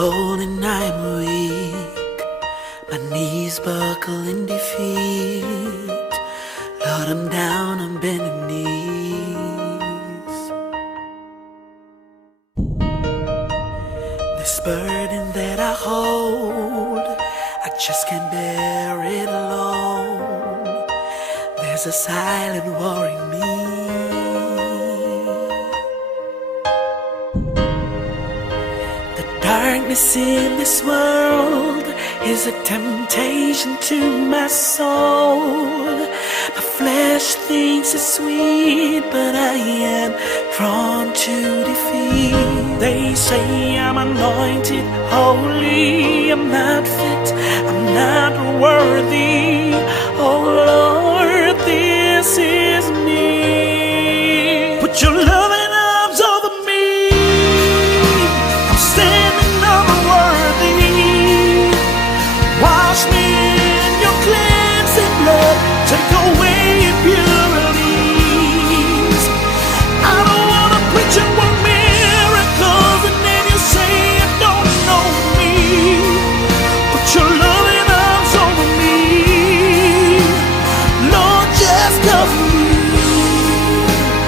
cold and I'm weak, my knees buckle in defeat. Lord, I'm down on bending knees. This burden that I hold, I just can't bear it alone. There's a silent war in me. Darkness in this world is a temptation to my soul. My flesh thinks it's sweet, but I am drawn to defeat. They say I'm anointed, holy, I'm not fit, I'm not worthy. Oh Lord, this is me. Put your loving arms over me. I'm standing unworthy. Wash me in your cleansing blood. Take away impurities. I don't want to preach and work miracles, and then you say you don't know me. Put your loving arms over me. Lord, just cover me.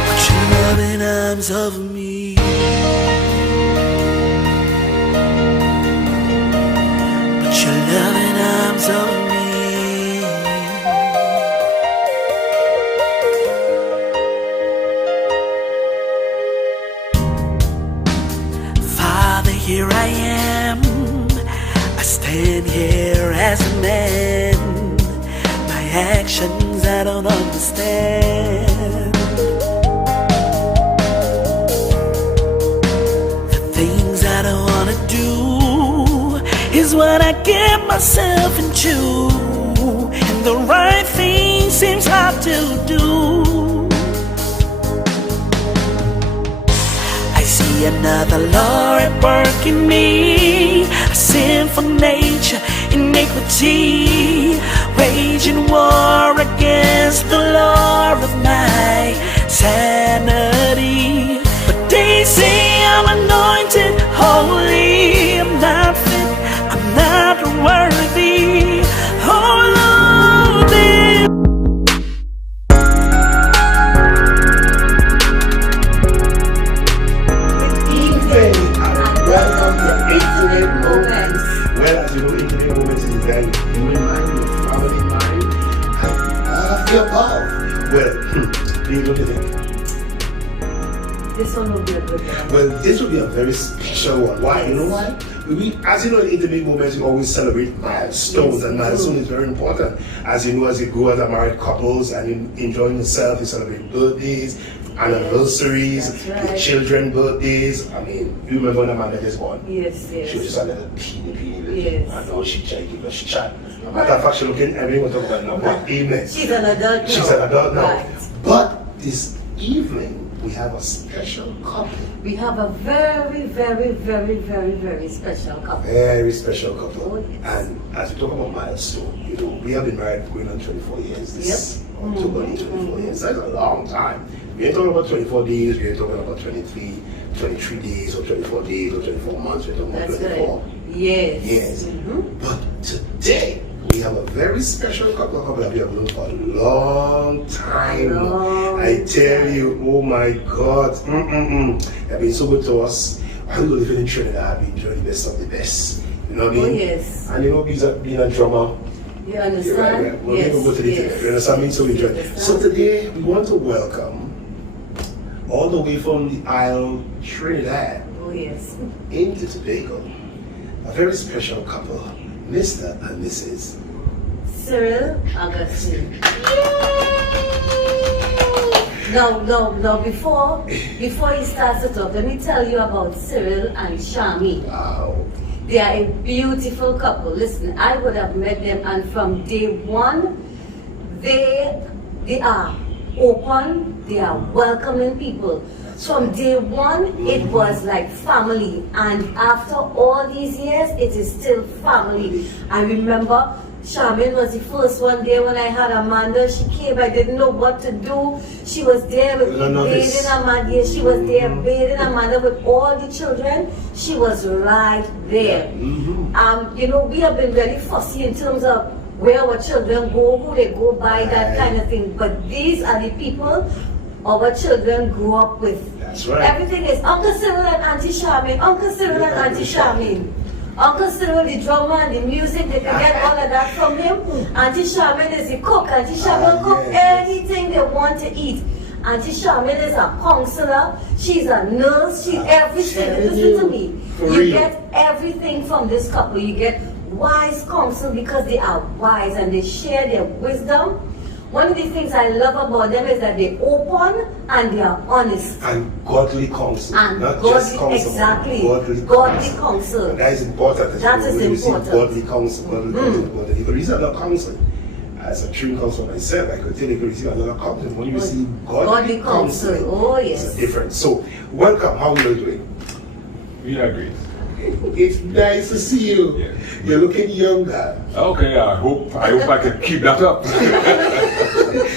Put your loving arms over me. Put your loving arms over me. Here I am, I stand here as a man. My actions I don't understand. The things I don't want to do is what I get myself into. And the right thing seems hard to do. Another law at work in me, a sinful nature, iniquity, waging war against the law of my sanity. But they say I'm anointed, holy, I'm not fit, I'm not worthy. Oh Lord, welcome to Intimate Moments. Well, as you know, Intimate Moments is designed with you in mind, your family in mind, and all of the above. Well, Dave, what do you think? This one will be a good one. Well, this will be a very special one. Why? You know why? As you know, in Intimate Moments, we always celebrate milestones, and milestone is very important. As you know, as you go as a married couples and you enjoying yourself, you celebrate birthdays, anniversaries, your children's birthdays. I mean, you remember when Amanda just born? Yes, yes. She was just a little teeny little. Yes. I know she tried, she chat. Matter of fact, she looking everyone talking about now. But evening. She's an adult now. She's an adult now. Right. But this evening, we have a special couple. We have a very, very, very, very, very special couple. Very special couple. Oh, yes. And as we talk about milestone, you know, we have been married going on 24 years. This October, 24 years. That's a long time. We ain't talking about 24 days, we ain't talking about 23 days or 24 days or 24 months, we're talking about 24 Yes. years. But today, we have a very special couple that we have known for a long time. I tell you, oh my God, they've been so good to us. I don't live in Trinidad, we enjoy the best of the best. You know what I mean? Oh yes. And you know, being a drummer, you understand? Right. We'll never go to the you understand me? So we enjoy. So today we want to welcome all the way from the Isle Trinidad into Tobago, a very special couple, Mr. and Mrs. Cyril Augustine. Now before he starts to talk, let me tell you about Cyril and Shami. Wow. They are a beautiful couple. Listen, I would have met them, and from day one, they are open, they are welcoming people. From day one, it was like family, and after all these years, it is still family. I remember Charmaine was the first one there when I had Amanda. She came, I didn't know what to do. She was there with me bathing Amanda. Yeah, she was there bathing Amanda with all the children. She was right there. You know, we have been very fussy in terms of where our children go, who they go by, that kind of thing. But these are the people our children grew up with. That's right. Everything is Uncle Cyril and Auntie Charmaine, Uncle Cyril and Auntie Charmaine. Uncle Cyril, the drummer and the music, they can get all of that from him. Auntie Charmaine is the cook. Auntie Charmaine cook anything they want to eat. Auntie Charmaine is a counselor. She's a nurse. She's everything. Listen to me. You get everything from this couple. You get wise counsel because they are wise and they share their wisdom. One of the things I love about them is that they're open and they are honest. And godly counsel. And not godly, just counsel. Exactly. Godly counsel. And that is important. That is important. Godly counsel. You could receive another counseling. As a trained counselor myself, I could tell you could receive another counseling. When you receive godly counseling, oh yes, it's a difference. So, welcome. How are you doing? We are great. It's nice to see you. Yeah. You're looking younger. Okay, I hope I can keep that up.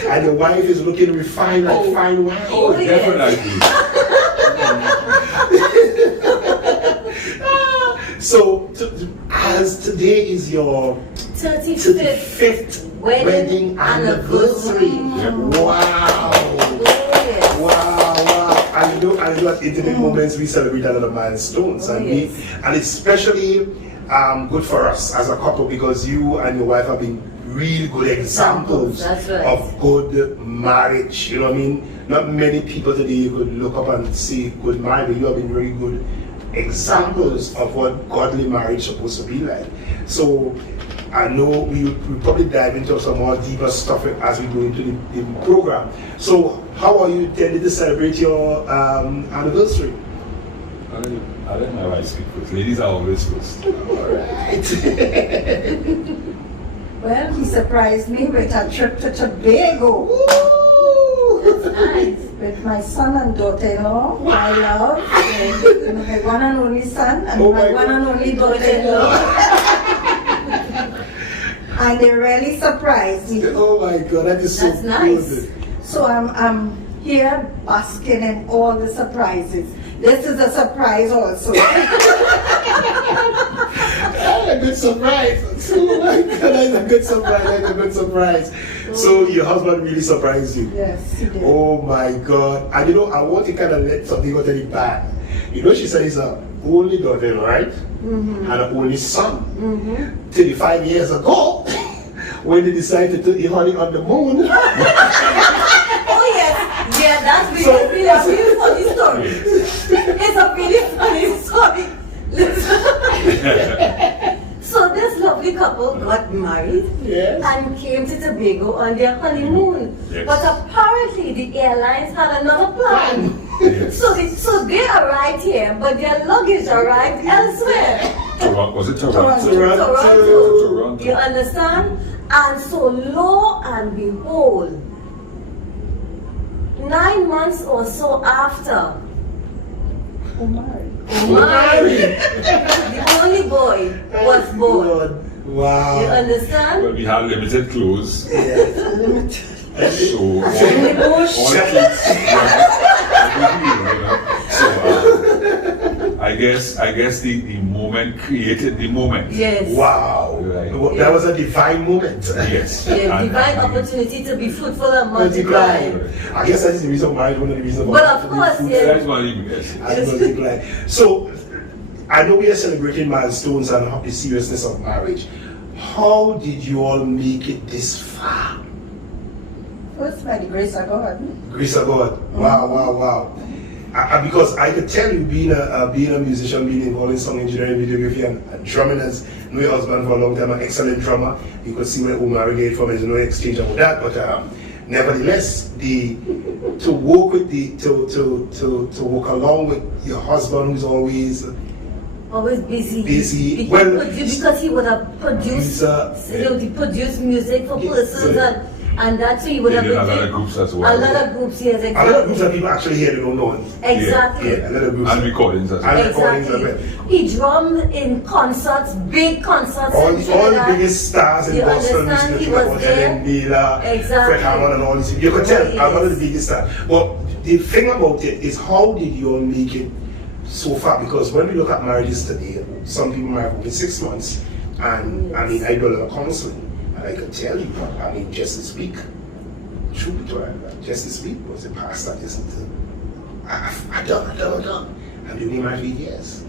And the wife is looking refined like fine wine. Oh, definitely. So, as today is your 35th wedding anniversary. Wow. Yes. Wow. And you know at intimate moments we celebrate a lot of milestones. And it's especially good for us as a couple because you and your wife have been really good examples of good marriage. You know what I mean? Not many people today you could look up and see good marriage, but you have been very good examples of what godly marriage is supposed to be like. So I know we'll probably dive into some more deeper stuff as we go into the program. So how are you intending to celebrate your anniversary? I don't know how I speak first. Ladies are always first. Alright. Well, he surprised me with a trip to Tobago. That's nice. With my son and daughter-in-law, who I love, and my one and only son, and my one and only daughter-in-law. And they really surprised me. Oh my God, that is so That's nice. good. So I'm here basking in all the surprises. This is a surprise also. A good surprise. Oh my God, that's a good surprise. That's a good surprise. So your husband really surprised you? Yes, he did. Oh my God. And you know, I want to kind of let something go tell you back. You know, she said it's her only daughter, right? And an only son. 35 years ago, when they decided to take honey on the moon. Oh yes, yeah, that's really a really funny story. It's a really funny story. Listen. So this lovely couple got married and came to Tobago on their honeymoon. Yes. But apparently the airlines had another plan. Yes. So they arrived here, but their luggage arrived elsewhere. Was it Toronto? Toronto. You understand? And so lo and behold, 9 months or so after, Omari. the only boy was born. Wow. You understand? Well, we had limited clothes. Limited. So all kids. So I guess the moment created the moment. Yes. Wow. Right. That was a divine moment. Yes. Yeah, divine opportunity to be fruitful and multiply. I guess that is the reason why one of the reasons why. But of course, yeah. That's what you guess. And multiply. So I know we are celebrating milestones and the seriousness of marriage. How did you all make it this far? First, by the grace of God. Grace of God. Wow. Because I could tell you, being a musician, being involved in song engineering, videography, and drumming as know your husband for a long time, an excellent drummer. You could see where Omar get from. There's no exchange of that, but nevertheless, to work with to work along with your husband, who's always busy. Because he would have produced music for persons and And that's who you would have a lot of groups as well. A lot of groups, yes, A exactly. lot of groups that people actually hear, they don't know it. Exactly. Yeah, a lot of groups. And recordings as well. And recordings as well. Exactly. He drummed in concerts, big concerts. All in the Trinidad. biggest stars in You Boston, understand? He Mr. was about there. Helen Baylor, Exactly. Fred Hammond and all these. You could tell, Yes. I'm one of the biggest stars. But the thing about it is, how did you all make it so far? Because when we look at marriages today, some people marry for 6 months, and I mean, I do a lot of counseling, and I can tell you, I mean, just this week, just this week was a pastor just I done. And they only married 8 years.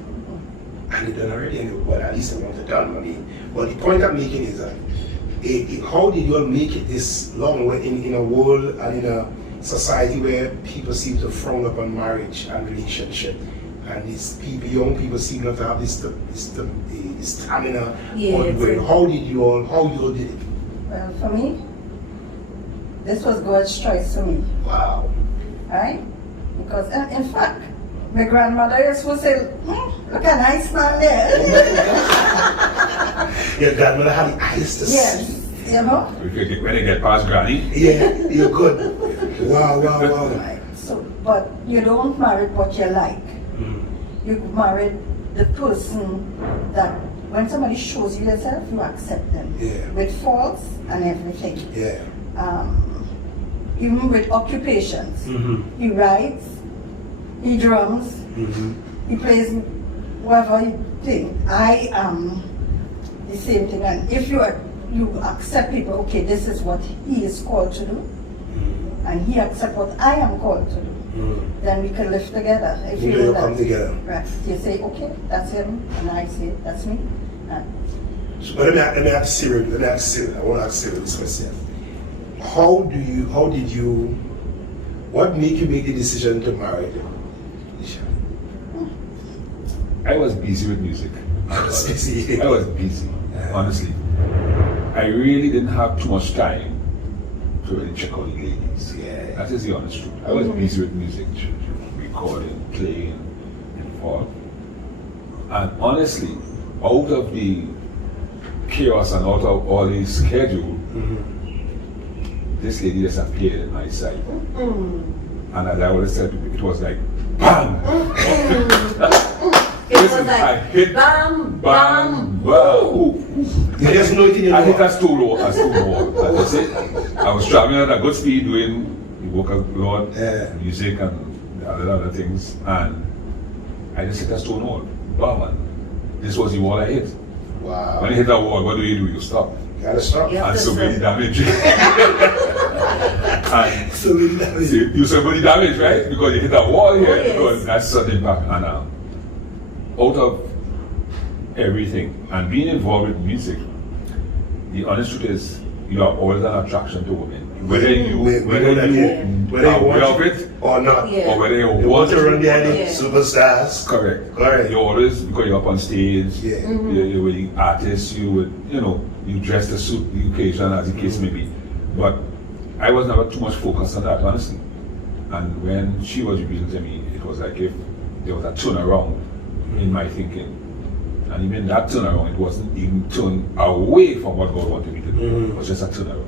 And they done already, and well, at least they want it done. I mean, but the point I'm making is that how did you all make it this long in a world and in a society where people seem to frown upon marriage and relationship, and these people, young people, seem not to have this stamina? Yes. How you all did it? Well, for me, this was God's choice for me. Wow. Right? Because, in fact, my grandmother used to say, look at nice man there. Your grandmother had the eyes to Yes, see. you know? When they get past granny. Yeah, you're good. Wow. Right. So, but you don't marry what you like. You marry the person that when somebody shows you yourself, you accept them. Yeah. With faults and everything. Yeah. Even with occupations. He writes, he drums, he plays whatever you think. I am the same thing. And if you accept people, okay, this is what he is called to do, and he accepts what I am called to do, then we can live together. If You you will know come that. together. Right. You say, okay, that's him, and I say, that's me. But let me ask Cyril. I want to ask Cyril this question. What made you make the decision to marry them? I was busy with music. I was busy. Honestly. I really didn't have too much time to really check out the ladies. Yeah. That is the honest truth. I was busy with music, recording, playing, and all. And honestly, out of the chaos and out of all the schedule, this lady just appeared at my side. And as I always said, it was like, bang! It was Listen, like, I hit bam, bam, bam, bam. You just know it in your I hit heart. a stone wall. That's it. I was traveling at a good speed doing the work of God, music and the other things, and I just hit a stone wall. Bam, and this was the wall I hit. Wow. When you hit a wall, what do? You stop. You gotta stop. Yeah. And so many damage. And So many damage. you suffer the damage, right? Because you hit a wall here. Oh, yes. Because that's sudden impact. And out of everything and being involved with music, the honest truth is you are always an attraction to women. Whether you are aware of it or not. Yeah. or whether you You want to run behind Yeah. the superstars. Correct. You always, because you're up on stage, Yeah. you're with the artists, you dress to suit the occasion as the case may be. But I was never too much focused on that, honestly. And when she was revealed to me, it was like if there was a turnaround in my thinking. And even that turnaround, it wasn't even turned away from what God wanted me to do. It was just a turnaround.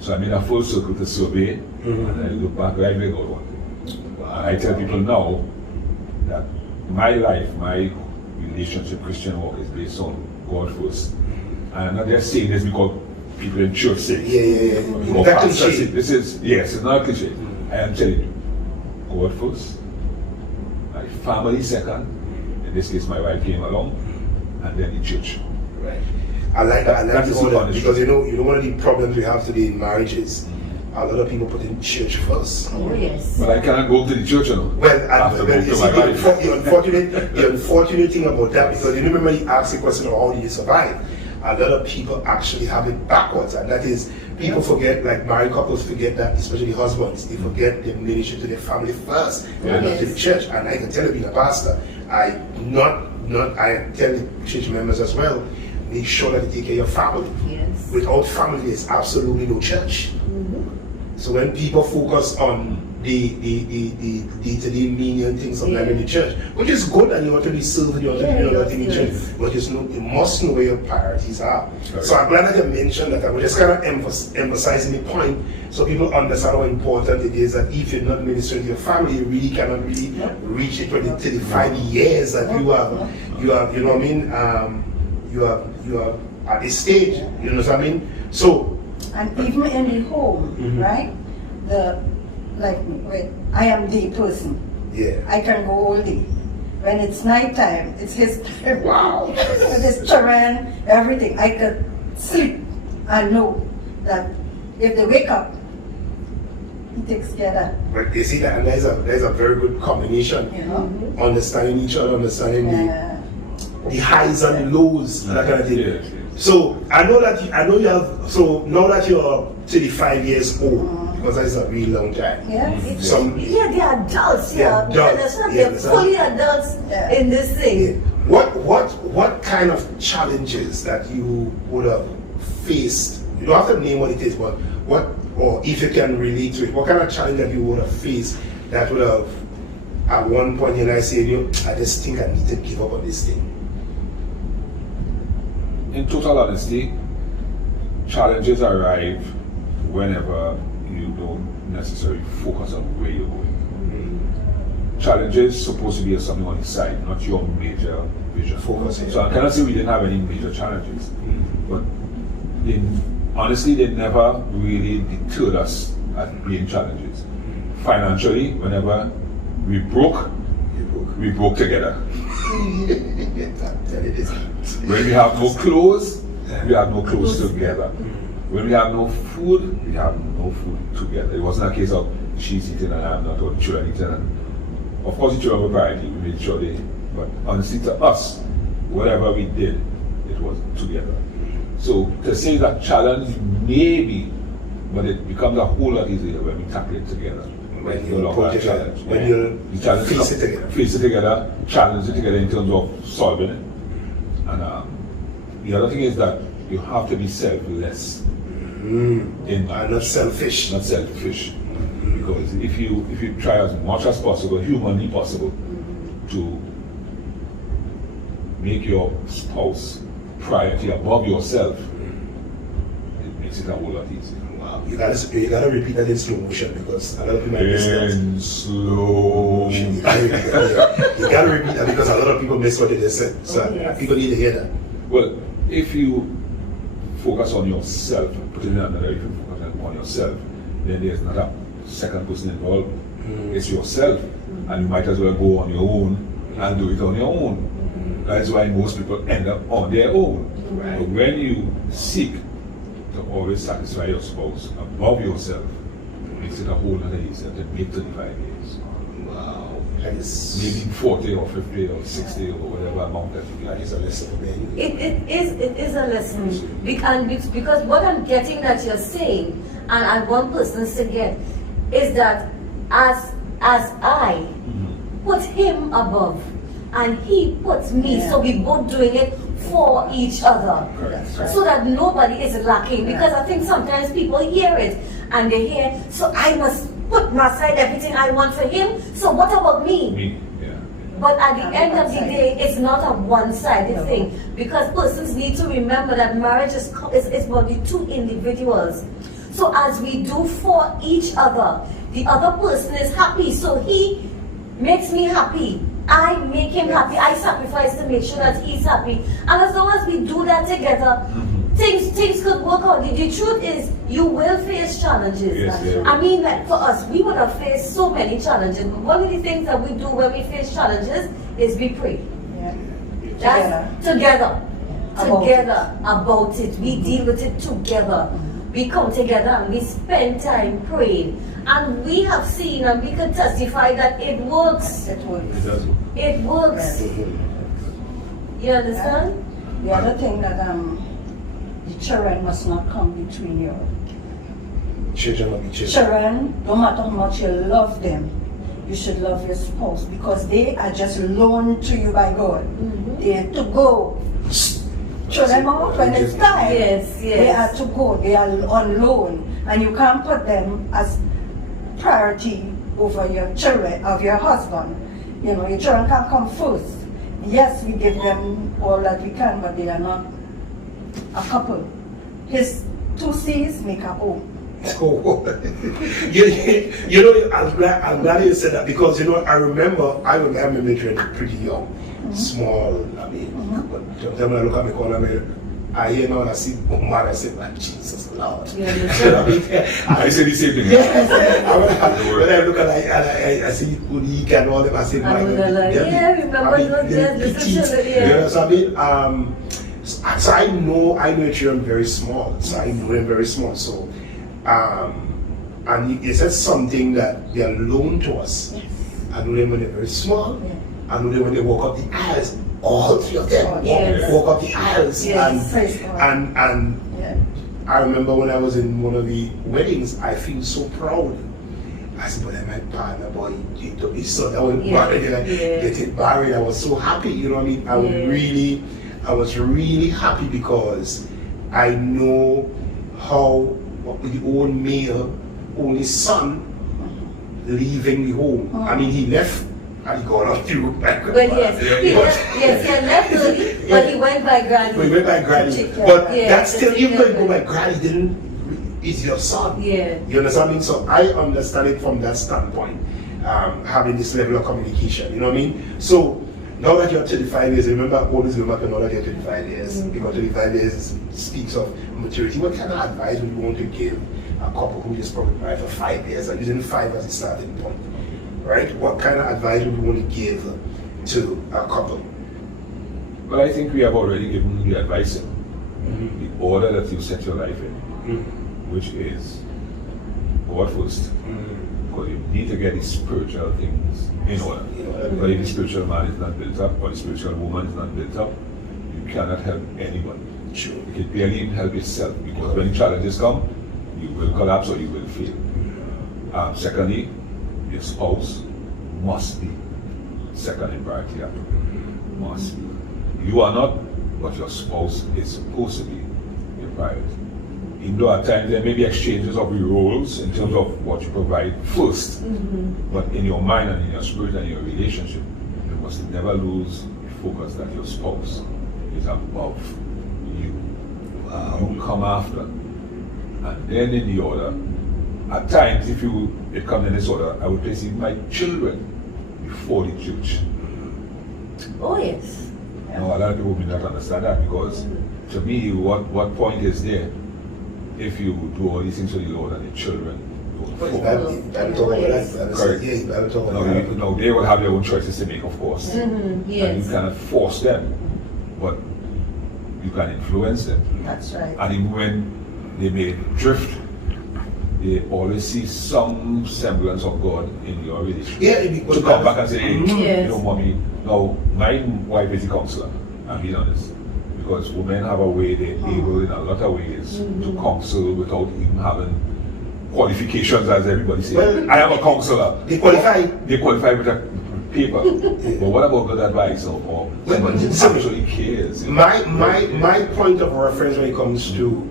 So I made a full circle to survey, and I look back right where God wanted. And I tell people now that my life, my relationship, Christian walk is based on God first. And I'm not just saying this because people in church say it. Yeah. Because That pastors cliche. say this is, yes, it's not a cliche. I am telling you, God first, my family second, in this case my wife came along, and then the church. Right. I like that. That is the honest because you know one of the problems we have today in marriages, a lot of people put in church first. Oh, yes. But I cannot go to the church, you know. Well, after well, going you to see, my the wife. unfortunate thing about that, because you remember you asked the question of how did you survive? A lot of people actually have it backwards, and that is, people forget, like married couples forget that, especially husbands, they forget their ministry to their family first, and not to the church. And I can tell you, being a pastor, I tell the church members as well, make sure that you take care of your family. Yes. Without family, there's absolutely no church. So when people focus on the day-to-day menial things of them in the church, which is good, and you want to be serving, you want to be doing that in the church, but you must know where your priorities are. Right. So I'm glad that you mentioned that. I was just kind of emphasizing the point so people understand how important it is that if you're not ministering to your family, you really cannot really reach the 20, 35 years that you have, you know what I mean? You are at this stage, you know what I mean? So, and even in the home, right? I am the person. Yeah. I can go all day. When it's night time, it's his time. Wow. With his children, everything. I could sleep and know that if they wake up, he takes care of that. But you see that, and there's a very good combination. You know? Understanding each other, understanding the highs and the lows, that kind of thing. Yes. So I know you have. So now that you're 35 years old, because that's a really long time. Yes. They're adults. Yeah, adults. They're fully adults in this thing. What kind of challenges that you would have faced? You don't have to name what it is, but or if you can relate to it, what kind of challenge that you would have faced that would have, at one point, I said, I just think I need to give up on this thing. In total honesty, challenges arrive whenever you don't necessarily focus on where you're going. Challenges supposed to be something on the side, not your major vision. Focus. So I cannot say we didn't have any major challenges, but honestly, they never really deterred us at being challenges. Financially, whenever we broke together. When we have no clothes, we have no clothes together. When we have no food, we have no food together. It wasn't a case of she's eating and I'm not, or the children eating. And of course, the children were variety, we made sure they, but honestly to us, whatever we did, it was together. So to say that challenge, maybe, but it becomes a whole lot easier when we tackle it together. When No longer a challenge. When you face it together. Challenge it together in terms of solving it. And the other thing is that you have to be selfless. And not selfish. Not selfish. Because if you try as much as possible, humanly possible, to make your spouse priority above yourself, it makes it a whole lot easier. Wow. You gotta repeat that in slow motion, because a lot of people miss that. In slow motion. You gotta repeat that because a lot of people miss what they just said. So people need to hear that. Well, if you focus on yourself, put it in another, if you focus on yourself, then there's not a second person involved. It's yourself, and you might as well go on your own and do it on your own. That's why most people end up on their own. Right. But when you seek to always satisfy your spouse above yourself, it makes it a whole lot easier to make 35 years. Wow. Maybe 40 or 50 or 60 or whatever amount that you That get. is a lesson for me. It is a lesson. Because what I'm getting that you're saying, and I want persons to get, is that as I put him above, and he puts me, so we both doing it for each other. Correct. So that nobody is lacking. Because I think sometimes people hear it and they hear, so I must put aside everything I want for him, so what about me? Me, yeah. But at the end of the day, it's not a one-sided thing, because persons need to remember that marriage is about the two individuals. So as we do for each other, the other person is happy, so he makes me happy. I make him happy. I sacrifice to make sure that he's happy. And as long as we do that together, things could work out. The truth is, you will face challenges. Yes, I mean, like for us, we would have faced so many challenges. But one of the things that we do when we face challenges is we pray. That's together about it. We deal with it together. We come together and we spend time praying. And we have seen and we can testify that it works. It works. It does. It works. You understand? The other thing that the children must not come between you. Children will be children. Children, no matter how much you love them, you should love your spouse, because they are just loaned to you by God. They are to go. Throw them out when it's time. Yes. They are to go. They are on loan, and you can't put them as priority over your children, of your husband. You know, your children can come first. Yes, we give them all that we can, but they are not a couple. His 2 C's make a O. Oh, you know, I'm glad you said that, because, you know, I remember children pretty young, small. I mean, but when I look at my corner, I hear now and I see Omar, I say, like, Jesus Lord. Yeah, I say the same thing. When I look at it, I see Unik and all them, I say, my God. Remember those days, you know what I mean? So I know your children very small. So I know them very small. So, and you said something that they are loaned to us. Yes. I know them when they're very small. Yeah. I know them when they walk up the aisles. All 3 of them walk up the aisles. Yes. And Yeah. I remember when I was in one of the weddings, I feel so proud. I said, but my partner, boy, he took his son. I was getting married. I was so happy, you know what I mean? I was really happy, because I know how the old male, only son, leaving the home. I mean, he left and he got up to back. But he left early, but he went by granny. We went by granny. But that's still, even though you go by granny, didn't, is your son. Yeah. You understand me? So I understand it from that standpoint, having this level of communication. You know what I mean? So now that you're 35 years, always remember now that you're 35 years, because 35 years speaks of maturity. What kind of advice would you want to give a couple who just probably married for 5 years and using 5 as a starting point? Right? What kind of advice would you want to give to a couple? Well, I think we have already given the advice in the order that you set your life in, which is God first. Because you need to get the spiritual things in order. But if the spiritual man is not built up, or the spiritual woman is not built up, you cannot help anyone. Sure. You can barely even help yourself, because when challenges come, you will collapse or you will fail. Secondly, your spouse must be second in priority. Must be. You are not, but your spouse is supposed to be your priority. Even though at times there may be exchanges of roles in terms of what you provide first, but in your mind and in your spirit and in your relationship, you must never lose focus that your spouse is above you. You come after, and then in the order. At times, if it comes in this order, I would place even my children before the church. Oh yes. Now, a lot of people may not understand that, because to me, what point is there if you do all these things for the Lord and the children don't follow? No, they will have their own choices to make, of course. And you cannot force them, but you can influence them. That's right. And even when they may drift, they always see some semblance of God in your relationship. To come back and say, hey, you know, mommy, now my wife is a counselor, I'm being honest. Because women have a way, they're able in a lot of ways to counsel without even having qualifications, as everybody says. Well, I am a counselor. They qualify. They qualify with a paper. But what about good advice or someone actually cares? My point of reference when it comes to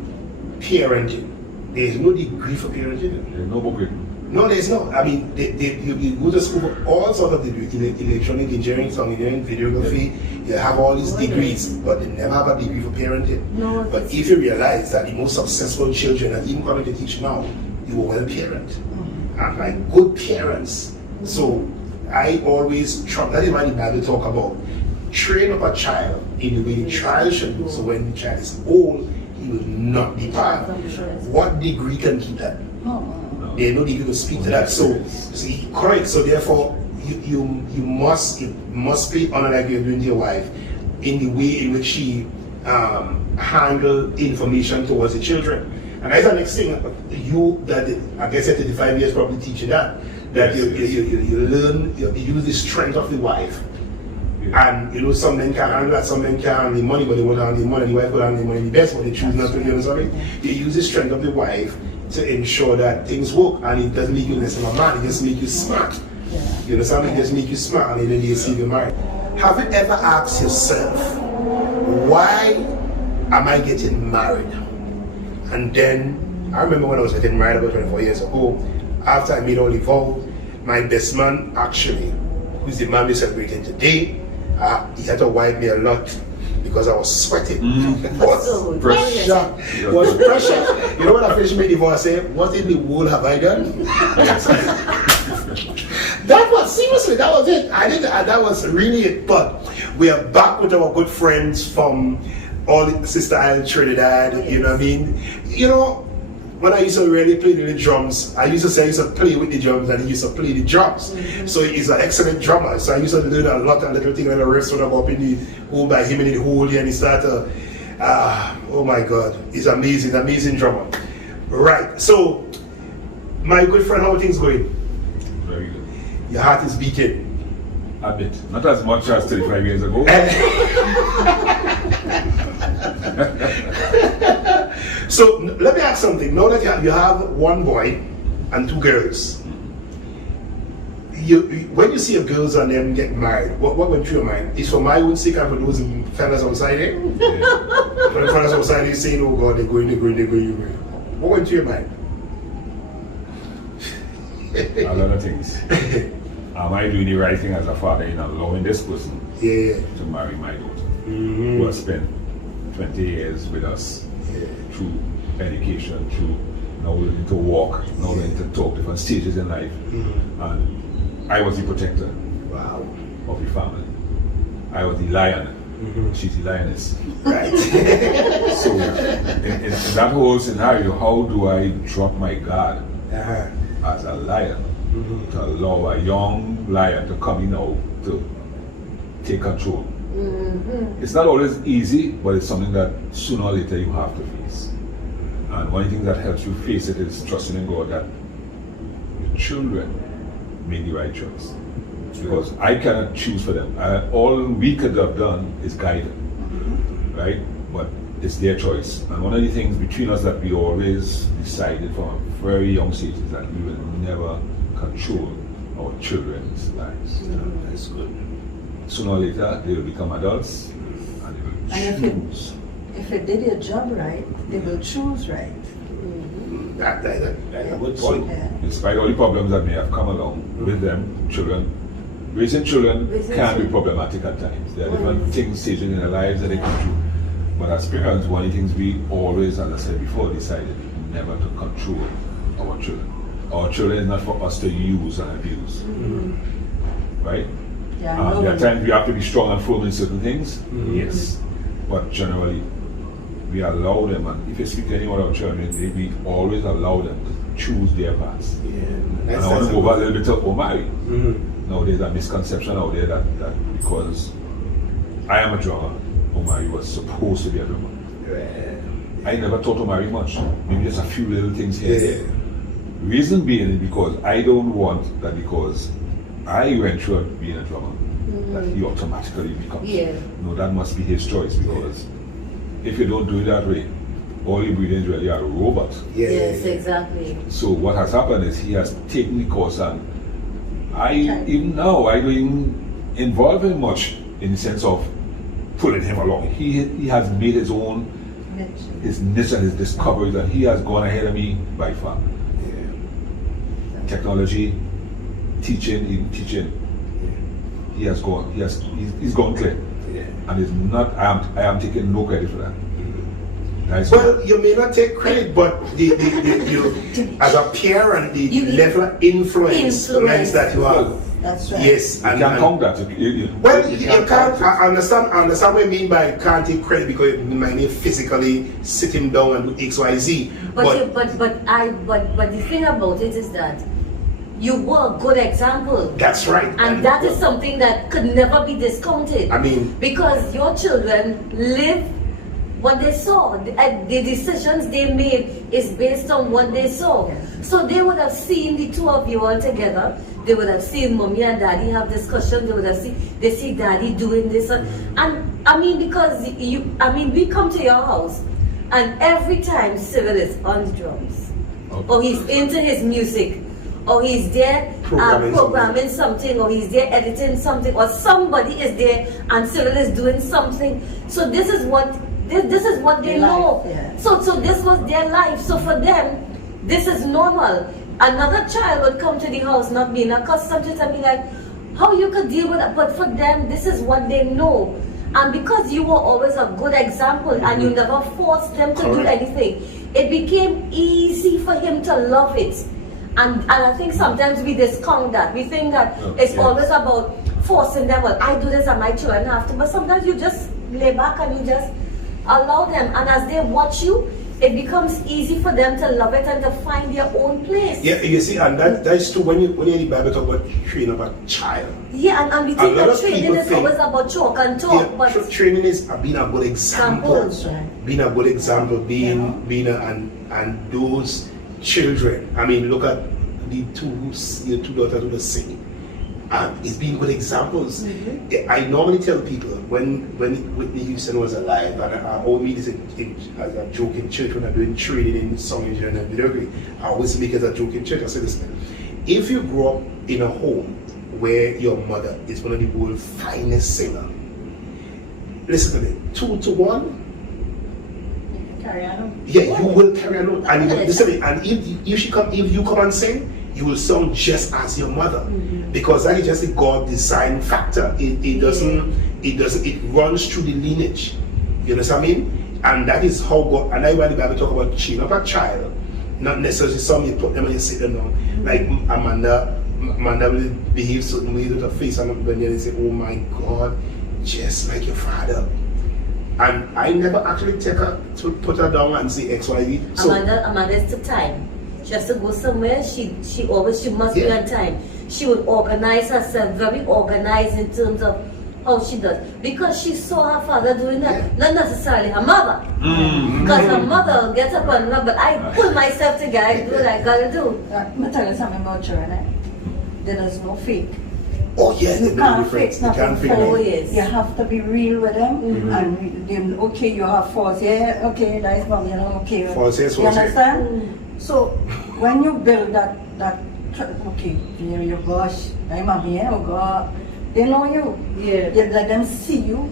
parenting, there is no degree for parenting. There's no book. No, there's not. I mean, you go to school for all sorts of degrees, electronic engineering, sound engineering, videography. You have all these degrees, but they never have a degree for parenting. No, but if you realize that the most successful children, and even coming to teach now, you were well parent, and like good parents. So I always try. That is why the Bible talk about train up a child in the way the child should do. So when the child is old, he will not depart. What degree can keep that? They know degree to speak to that. So correct. So therefore, you must be honest like you're doing to your wife in the way in which she handle information towards the children. And that's the next thing. I guess at 35 years probably teaching that you learn, you use the strength of the wife. And you know, some men can handle that, some men can't handle the money, but they want to handle the money, the wife will handle the money the best, but they choose not to, you know what I mean? You use the strength of the wife to ensure that things work, and it doesn't make you less of a man, it just makes you smart. You know what I mean? It just makes you smart, and then you see you married. Have you ever asked yourself, why am I getting married? And then, I remember when I was getting married about 24 years ago, after I made all the vows, my best man actually, who's the man we're celebrating today, he had to wipe me a lot because I was sweating. Was pressure. Was pressure. You know when I finished my divorce, I said, what in the world have I done? That was seriously, that was it. That was really it. But we are back with our good friends from all Sister Isle, Trinidad. You know what I mean? You know, when I used to really play the drums, I used to say I used to play with the drums and he used to play the drums. So he's an excellent drummer. So I used to learn a lot of little things when the rest would go up in the hole by him in the hole and he started oh my God, he's amazing drummer. Right, so my good friend, how are things going? Very good. Your heart is beating. A bit. Not as much as 35 years ago. So let me ask something. Now that you have one boy and two girls, when you see a girls and them get married, what went through your mind? It's for my own sake and for those fellas outside there? When the fellas outside there saying, oh God, they're going. What went through your mind? A lot of things. Am I doing the right thing as a father in allowing this person to marry my daughter, who has spent 20 years with us through education, through now learning to walk, now learning to talk, different stages in life. And I was the protector of the family. I was the lion. She's the lioness. Right. So in that whole scenario, how do I drop my guard as a lion to allow a young lion to come in now to take control? It's not always easy, but it's something that sooner or later you have to face. And one of the things that helps you face it is trusting in God that your children make the right choice. Because I cannot choose for them. All we could have done is guide them, right? But it's their choice. And one of the things between us that we always decided from a very young stage is that we will never control our children's lives. That's good. Sooner or later, they will become adults and they will choose. If they did their job right, they will choose right. That's a good point. Despite all the problems that may have come along with them, raising children can be problematic at times. There are different things, stages in their lives that they come through. But as parents, one of the things we always, as I said before, decided never to control our children. Our children is not for us to use and abuse. Right? There are times we have to be strong and firm in certain things, yes. But generally, we allow them, and if you speak to any of our children, we always allow them to choose their paths. And I want to go back a little bit to Omari. Now there's a misconception out there that because I am a drummer, Omari was supposed to be a drummer. I never taught Omari much, maybe just a few little things here and there. Reason being is because I don't want that because I went through being a drummer, that he automatically becomes. No, that must be his choice, because if you don't do it that way, all your breathing really are a robot. Yes, exactly. So what has happened is he has taken the course, and even now I don't involve him much in the sense of pulling him along. He has made his own, his niche and his discoveries, and he has gone ahead of me by far. Technology, teaching, he's gone clear. And it's not, I am taking no credit for that. Well, you may not take credit, but you, as a parent, the level of influence that you have. That's right. Yes, and you can't count that. Well, you can't. I understand what I mean by can't take credit, because it might mean physically sit him down and do X, Y, Z. But the thing about it is that you were a good example. That's right. And that is something that could never be discounted. I mean, because your children live what they saw. The decisions they made is based on what they saw. So they would have seen the two of you all together. They would have seen mommy and daddy have discussions. They would have seen, they see daddy doing this. And I mean, because we come to your house and every time Cyril is on the drums, or he's into his music, or he's there programming something, or he's there editing something, or somebody is there and Cyril is doing something. So this is what they know. So this was their life. So for them, this is normal. another child would come to the house not being accustomed to it and be like, how you could deal with it? But for them, this is what they know. And because you were always a good example and you never forced them to do anything, it became easy for him to love it. And I think sometimes we discount that. We think that it's always about forcing them. Well, I do this and my children have to. But sometimes you just lay back and you just allow them. And as they watch you, it becomes easy for them to love it and to find their own place. Yeah, you see, and that's true when you in the Bible talk about training of a child. Yeah, and we think that training is always about talk and talk. Yeah, but training is being a good example. Right. Being a good example, being and those children. I mean, look at the two daughters who sing. It's being good examples. I normally tell people when Whitney Houston was alive, and I always as a joke in church when I'm doing training in song engineering and videography, I always make it as a joke in church. I say, listen, if you grow up in a home where your mother is one of the world's finest singer, listen to me, 2 to 1. Carry on. Yeah, you will carry on. And listen, and if you come and sing, you will sound just as your mother, because that is just a God design factor. It runs through the lineage. You understand what I mean? And that is how God. And that's why the Bible talk about training up a child, not necessarily something you put them and you sit them down. Like Amanda will behave certain way with her face, and when they say, "Oh my God, just like your father." And I never actually take her to put her down and say X, Y, Z. So Amanda took time. She has to go somewhere. She must be on time. She would organize herself, very organized in terms of how she does, because she saw her father doing that. Not necessarily her mother, because her mother gets up and run. But I pull myself together. I do what I gotta do. Let me tell you something about children. There is no fake. oh yes, You can't fake nothing. Yes. You have to be real with them, and then okay, you have faults. Yeah, okay, nice mom, you know, okay. Faults, yes, you faults, understand? So when you build that okay, you gosh, I'm mommy, oh God, they know you. Yeah. You let them see you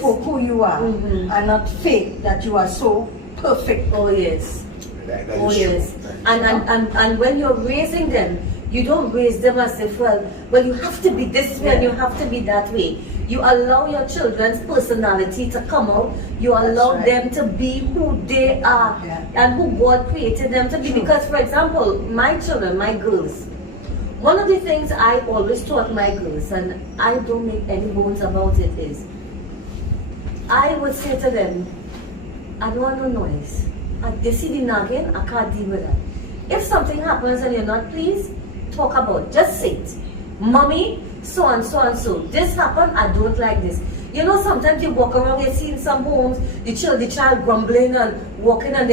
for who you are, and not fake that you are so perfect. Oh yes. That Oh is yes. true. And when you're raising them, you don't raise them as if, well, you have to be this way and you have to be that way. You allow your children's personality to come out. You allow them to be who they are and who God created them to be. Because, for example, my children, my girls, one of the things I always taught my girls, and I don't make any bones about it, is I would say to them, I don't want no noise. They see the nagging, I can't deal with that. If something happens and you're not pleased, talk about it. Just say it. Mommy, so and so and so. This happened, I don't like this. You know, sometimes you walk around, you see in some homes, the child grumbling and walking, and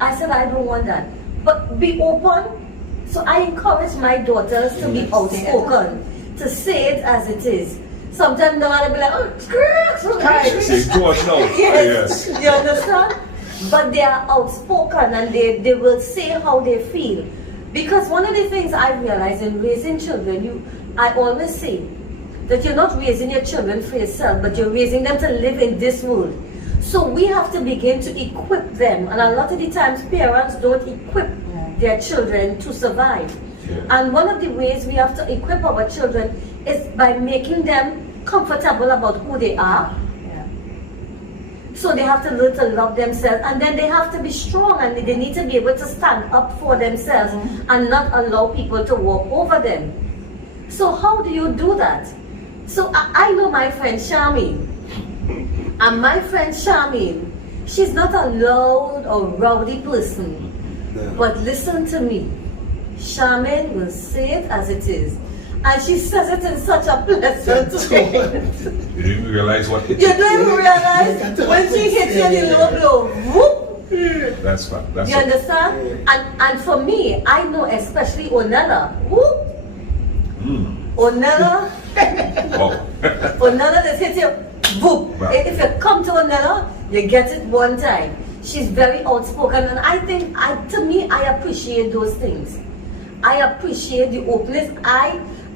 I said, I don't want that. But be open. So I encourage my daughters to be outspoken, to say it as it is. Sometimes the mother will be like, oh, screw. Say too much now. Yes. You understand? But they are outspoken and they will say how they feel. Because one of the things I realize in raising children, I always say that you're not raising your children for yourself, but you're raising them to live in this world. So we have to begin to equip them. And a lot of the times parents don't equip their children to survive. And one of the ways we have to equip our children is by making them comfortable about who they are. So they have to learn to love themselves, and then they have to be strong, and they need to be able to stand up for themselves and not allow people to walk over them. So how do you do that? So I know my friend Charmaine, and my friend Charmaine, she's not a loud or rowdy person, but listen to me. Charmaine will say it as it is. And she says it in such a pleasant way. You didn't even realize what hit you. You don't even realize when she hits you in the low blow. Whoop. That's fun. That's you understand? And for me, I know especially Onella. Whoop. Onella. Onella just hits you. Whoop. Wow. If you come to Onella, you get it one time. She's very outspoken, and I think, to me, I appreciate those things. I appreciate the openness.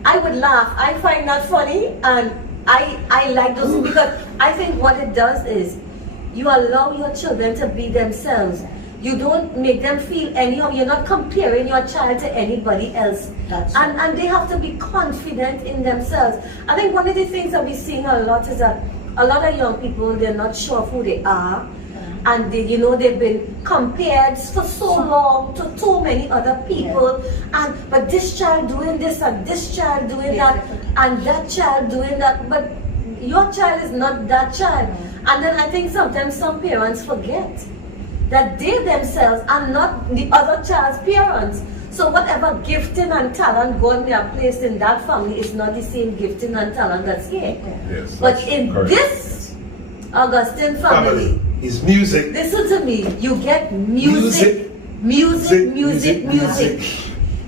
I would laugh. I find that funny, and I like those things, because I think what it does is you allow your children to be themselves. You don't make them feel anyhow. You're not comparing your child to anybody else. And they have to be confident in themselves. I think one of the things that we're seeing a lot is that a lot of young people, they're not sure of who they are. And they, they've been compared for so long to too many other people. But this child doing this and this child doing that and that child doing that. But your child is not that child. And then I think sometimes some parents forget that they themselves are not the other child's parents. So whatever gifting and talent God may have placed in that family is not the same gifting and talent that's here. Yes, but in correct. This Augustine family is music. Listen to me, you get music.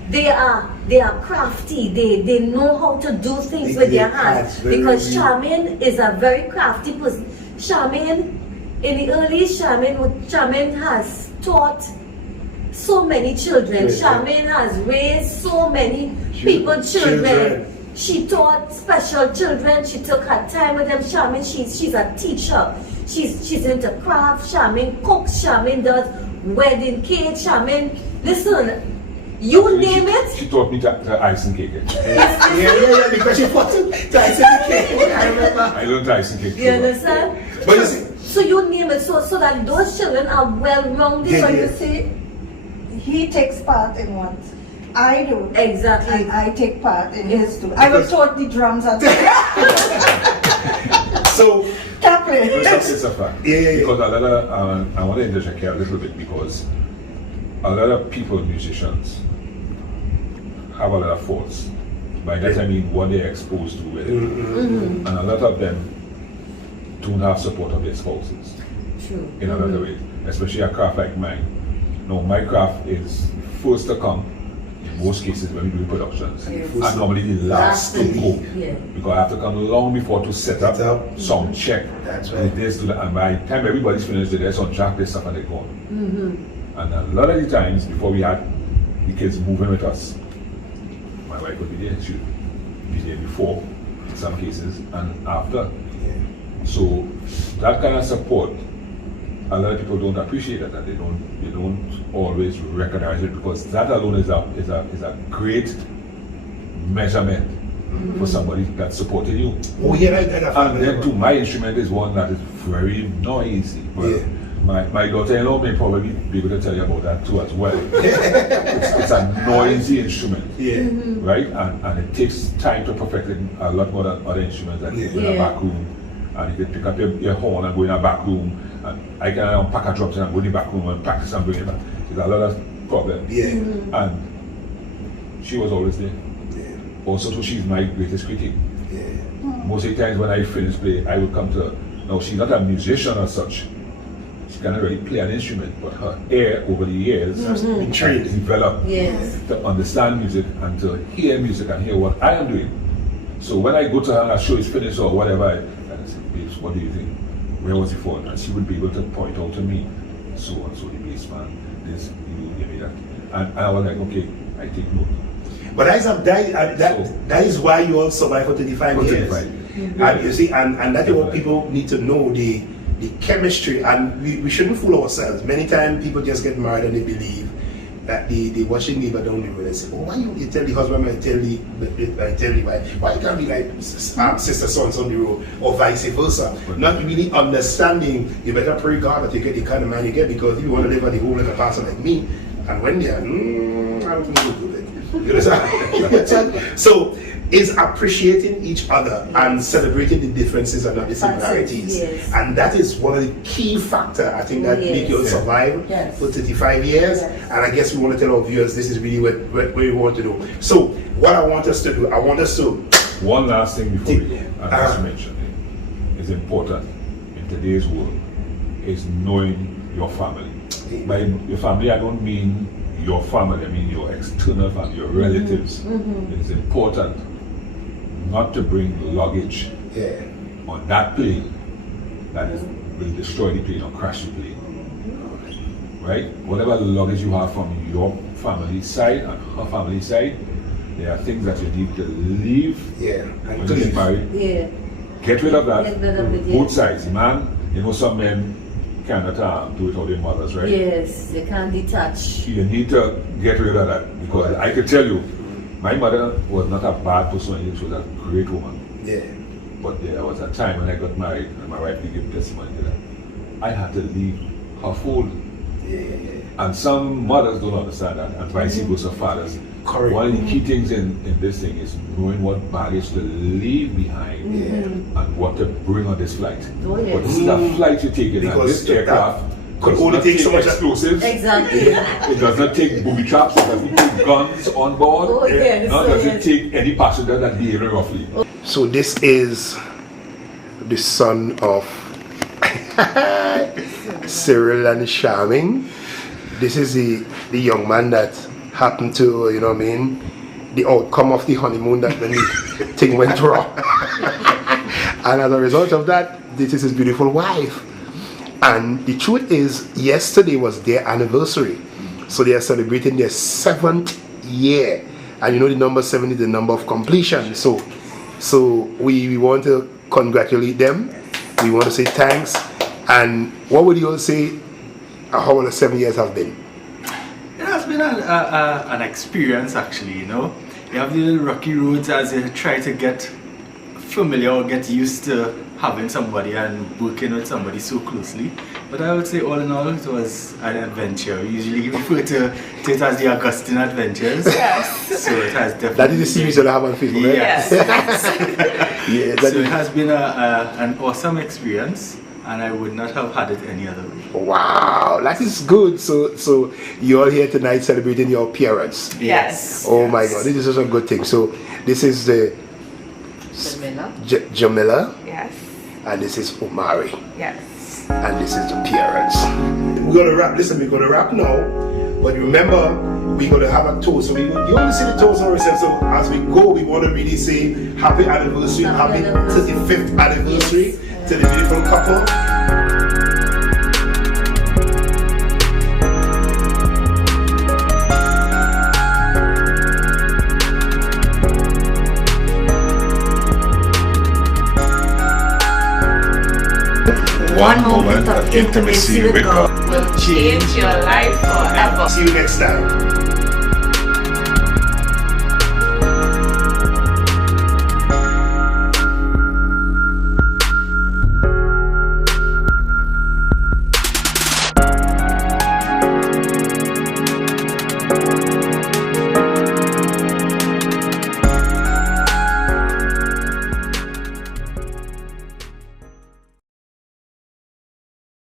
They are crafty. They know how to do things with their hands. Because Charmaine is a very crafty person. Charmaine, in the early Charmaine has taught so many children. Charmaine has raised so many children. She taught special children. She took her time with them. Charmaine, she's a teacher. She's into craft. Charmaine cooks. Charmaine does wedding cake. Charmaine, listen, you name it. She taught me to icing cake. Yeah, because she taught to icing cake. I remember. I learned icing cake. You understand? But you see, so you name it, so that those children are well-rounded. So you see, he takes part in what I do. Exactly. And I take part in his too. I was taught the drums and so can't play. It's a fact. Yeah. Because a lot of, I want to interject here a little bit, because a lot of people, musicians, have a lot of faults. By that I mean what they're exposed to with it. And a lot of them don't have support of their spouses. True. In another way, especially a craft like mine. No, my craft is first to come in most cases when we do productions, and normally the last to go. Yeah. Because I have to come long before to set up, sound check, this to that, and by the time everybody's finished, they're on track, this stuff, and they're gone. And a lot of the times before we had the kids moving with us, my wife would be there. She would be there before in some cases and after. So that kind of support, a lot of people don't appreciate it, and they don't always recognize it, because that alone is a great measurement for somebody that's supporting you. Oh yeah, and then too, my instrument is one that is very noisy. But my daughter-in-law may probably be able to tell you about that too as well. It's a noisy instrument, right? And it takes time to perfect it a lot more than other instruments that you go in a back room, and you can pick up your horn and go in a back room, and I can unpack a drums and go in the back room and practice and bring it back. There's a lot of problems. And she was always there. Also too, she's my greatest critic. Most of the times when I finish play, I would come to her. Now, she's not a musician as such. She cannot really play an instrument, but her ear over the years has been trained, developed to understand music and to hear music and hear what I am doing. So when I go to her and her show is finished or whatever, I say, babes, what do you think? Where was it for? And she would be able to point out to me, so and so the bass man, this, you give me that. And I was like, okay, I take note. But that is why you all survive for 35 years. And you see, and that is what people need to know, the chemistry, and we shouldn't fool ourselves. Many times people just get married and they believe that the watching neighbor don't do it. They say, oh, why you tell the husband and tell the wife? Why you can't be like sister sons on the road, or vice versa? Not really understanding. You better pray God that you get the kind of man you get, because if you want to live at the home like a pastor like me and Wendyann, I don't think you'll do it. You understand? So it's appreciating each other and celebrating the differences and not the similarities. And that is one of the key factors, I think, that make you survive for 35 years. And I guess we want to tell our viewers this is really what we want to do. So what I want us to do, I want us to... One last thing before we go, and as you mentioned, is important in today's world, is knowing your family. By your family, I don't mean your family, I mean your external family, your relatives. It's important not to bring luggage on that plane that will destroy the plane or crash the plane. Right? Whatever luggage you have from your family side and her family side, there are things that you need to leave when you get married. Get rid of that. Both sides. Man, you know, some men cannot do without their mothers, right? Yes, they can't detach. You need to get rid of that, because I can tell you, my mother was not a bad person, she was a great woman. Yeah. But there was a time when I got married, and my wife did give testimony to that. I had to leave her fold. Yeah. And some mothers don't understand that, and vice versa fathers. Correct. One of the key things in this thing is knowing what baggage to leave behind and what to bring on this flight. Oh, yes. But this is a flight you're taking, and Because this aircraft could does only not take so much explosives. Exactly. It does not take booby traps, it doesn't take guns on board. Oh, yes, Nor oh, does yes. it take any passenger that behave roughly. So this is the son of Cyril and Charming. This is the young man that happened to, you know what I mean, the outcome of the honeymoon, that when the thing went wrong. And as a result of that, this is his beautiful wife. And the truth is, yesterday was their anniversary. So they are celebrating their 7th year. And you know the number 7 is the number of completion. So we want to congratulate them. We want to say thanks. And what would you all say how the 7 years have been? It has been an experience, actually, you know. You have the little rocky roads as you try to get familiar or get used to having somebody and working with somebody so closely. But I would say all in all it was an adventure. We usually refer to it as the Augustine Adventures. Yes. So it has definitely... That is the series that I have on Facebook, right? Yes. Yeah, So it has been an awesome experience, and I would not have had it any other way. Wow, that is good. So you're all here tonight celebrating your appearance. Yes. Oh my God, this is such a good thing. So this is the Jamila, Yes. and this is Omari, Yes. and this is the parents. We're gonna wrap. Listen, we're gonna wrap now. But remember, we're gonna have a toast. So you only see the toast on reception. So as we go, we want to really say happy anniversary, happy 35th anniversary to the beautiful couple. One moment of intimacy with God will change your life forever. See you next time.